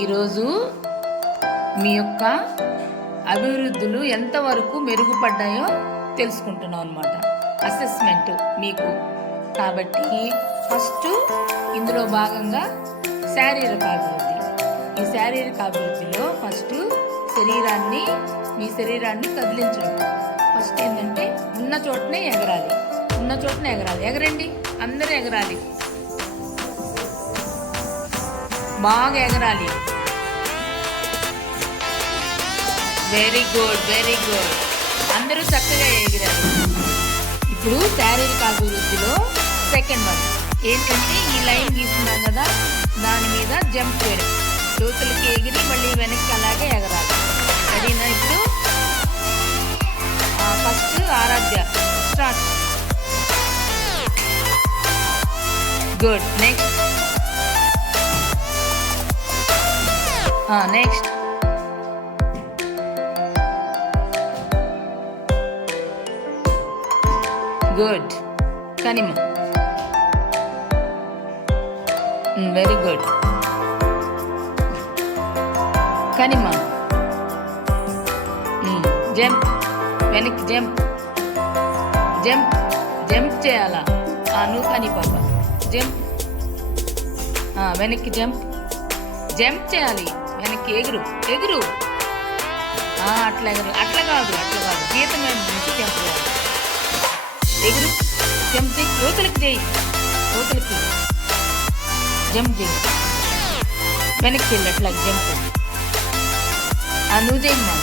ఈరోజు మీ యొక్క అభివృద్ధులు ఎంతవరకు మెరుగుపడ్డాయో తెలుసుకుంటున్నాం అన్నమాట. అసెస్మెంట్ మీకు. కాబట్టి ఫస్ట్ ఇందులో భాగంగా శారీరక అభివృద్ధి. ఈ శారీరక అభివృద్ధిలో ఫస్ట్ మీ శరీరాన్ని కదిలించడం. ఫస్ట్ ఏంటంటే ఉన్న చోటనే ఎగరాలి. ఎగరండి, అందరూ ఎగరాలి, బాగా ఎగరాలి. వెరీ గుడ్, అందరూ చక్కగా ఎగిరారు. ఇప్పుడు శారీరక అభివృద్ధిలో సెకండ్ వన్ ఏంటంటే ఈ లైన్ గీస్తున్నాం కదా, దాని మీద జంప్ చేయడం. లోతులకి ఎగిరి మళ్ళీ వెనక్కి అలాగే ఎగరాలి. సరేనా? ఇప్పుడు first Aaradhya start. Good. Next good. Kanima. Very good. Kanima. Jump, వెనక్కి జంప్ చేయాలా? నువ్వు కని పాప జంప్, వెనక్కి జంప్ చేయాలి. వెనక్కి ఎగురు. అట్లా ఎగురు. అట్లా కాదు గీత మీద నుంచి జంప్ చేయాలి. ఎగురు, జంప్ చేయి. లోతులకి జంప్ చేయి. వెనక్కి వెళ్ళి అట్లా జంప్. నువ్వు చేయమ్మా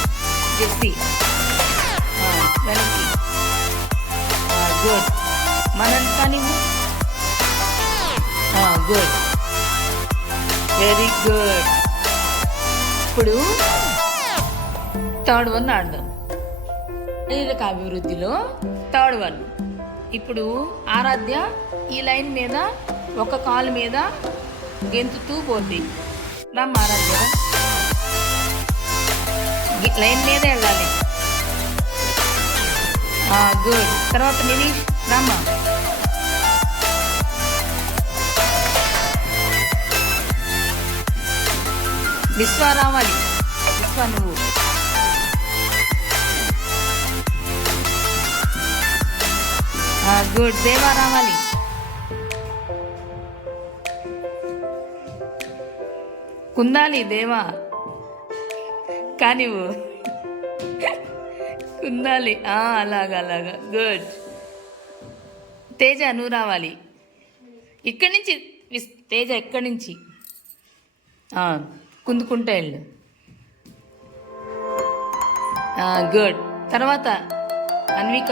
జెస్సీ. వెనక్కి. గుడ్. మనంతా నువ్వు. గుడ్. Very good. ఇప్పుడు థర్డ్ వన్ ఆడదాం. శారీరక అభివృద్ధిలో థర్డ్ వన్. ఇప్పుడు ఆరాధ్య ఈ లైన్ మీద ఒక కాలు మీద గెంతుతూ పోద్ది. రమ్మ ఆరాధ్య, లైన్ మీద వెళ్ళాలి. గుడ్. తర్వాత నిరీష్ రమ్మ. విశ్వ రావాలి. విశ్వ నువ్వు. గుడ్. దేవా రావాలి. కుందాలి దేవా. కానివ్వు. కుందాలి. అలాగా. గుడ్. తేజ నువ్వు రావాలి. ఇక్కడి నుంచి తేజ ఇక్కడి నుంచి కుందుకుంటా వెళ్ళు. గుడ్. తర్వాత అన్విక.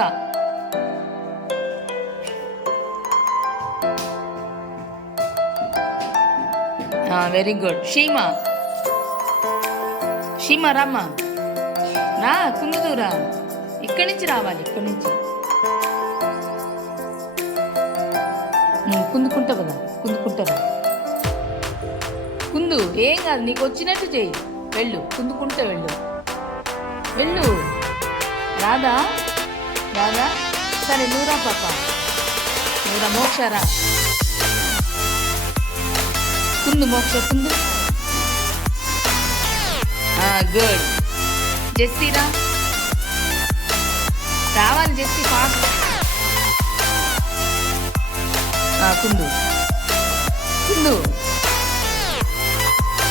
Very good. షీమా రమ్మ. రా కుందురా. ఇక్కడి నుంచి రావాలి. ఇక్కడి నుంచి కుందుకుంటా కదా. కుందు. ఏం కాదు, నీకు వచ్చినట్టు చెయ్యి. వెళ్ళు, కుందుకుంటా వెళ్ళు. రాదా? సరే నూరా పాప. నూరా. మోక్షరా. మోక్ష కుందు. గుడ్. జెస్సీరా రావాలి. Jessie fast.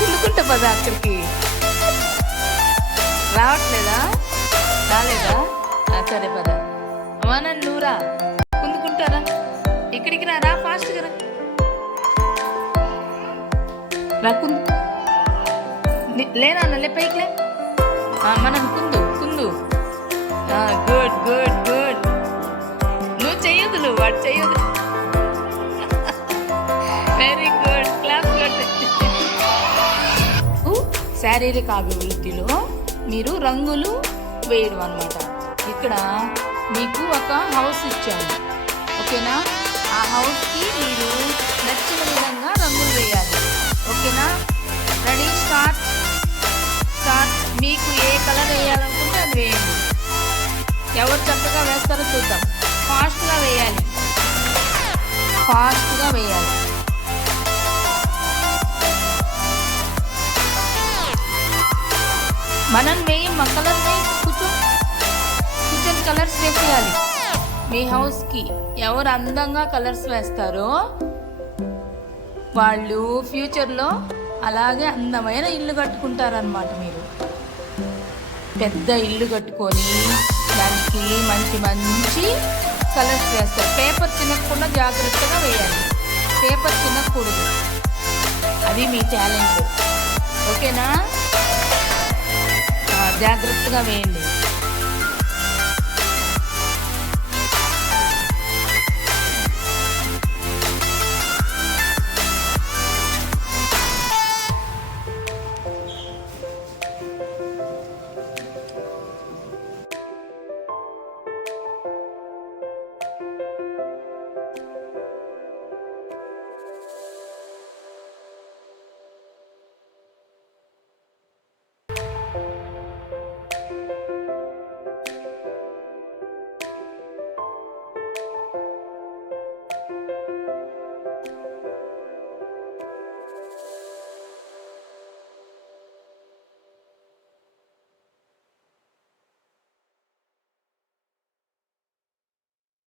కుందుకుంటా పద. అక్కడికి రావట్లేదా? రాలేదా? సరే పద. అమ్మా నువ్వురా. కుందుకుంటారా? ఇక్కడికి రా ఫాస్ట్గా రా. లేనా నల్లే పైకిలే. మనం కుందు. గుడ్. నువ్వు చెయ్యదు, వాడు చెయ్యదు. Very good. క్లాస్. శారీరక అభివృద్ధిలో మీరు రంగులు వేయడం అన్నమాట. ఇక్కడ మీకు ఒక హౌస్ ఇచ్చాము, ఓకేనా? ఆ హౌస్కి మీరు నచ్చిన విధంగా రంగులు వేయాలి, ఓకేనా? రెడీ? స్టార్ట్. మీకు ఏ కలర్ వేయాలనుకుంటే అది వేయండి. ఎవరు చక్కగా వేస్తారో చూద్దాం. ఫాస్ట్గా వేయాలి. మనం వేయం, మా కలర్ వేయి, కూర్చొని కలర్స్ వేసేయాలి. మీ హౌస్కి ఎవరు అందంగా కలర్స్ వేస్తారో వాళ్ళు ఫ్యూచర్లో అలాగే అందమైన ఇల్లు కట్టుకుంటారనమాట. మీరు పెద్ద ఇల్లు కట్టుకొని దానికి మంచి మంచి కలర్స్ వేస్తారు. పేపర్ చినగకుండా జాగ్రత్తగా వేయాలి, పేపర్ చినగకూడదు. అది మీ టాలెంట్. ఓకేనా? జాగ్రత్తగా వేయండి.